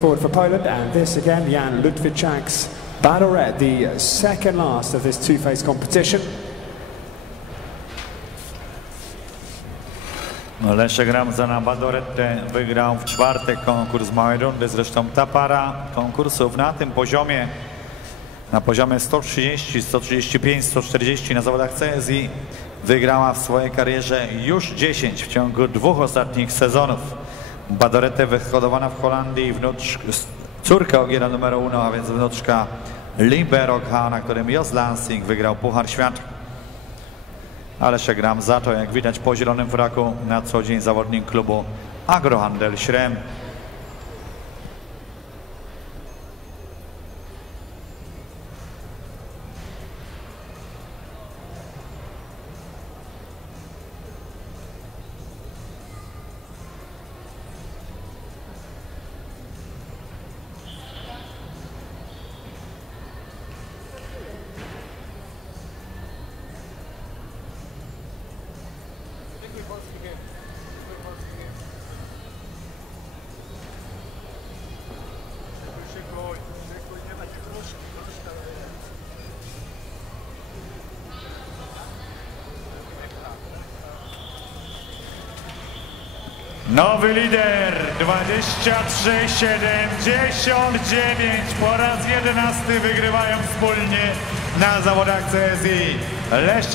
Forward for Poland, and this again, Jan Ludwigczak's Badoret, the second last of this two-phase competition. Leszek Ramza na Badoretę wygrał w czwartek konkurs małej rundy. Zresztą ta para konkursów na tym poziomie, na poziomie 130, 135, 140 na zawodach CSI wygrała w swojej karierze już 10 w ciągu dwóch ostatnich sezonów. Badoretę wyhodowana w Holandii, wnucz, córka Ogiera numer 1, a więc wnuczka Liberokha, na którym Jos Lansing wygrał Puchar Świata. Ale się gram za to, jak widać po zielonym fraku, na co dzień zawodnik klubu Agrohandel Śrem. Nowy lider 23-79 po raz 11 wygrywają wspólnie na zawodach CSI. Leszczek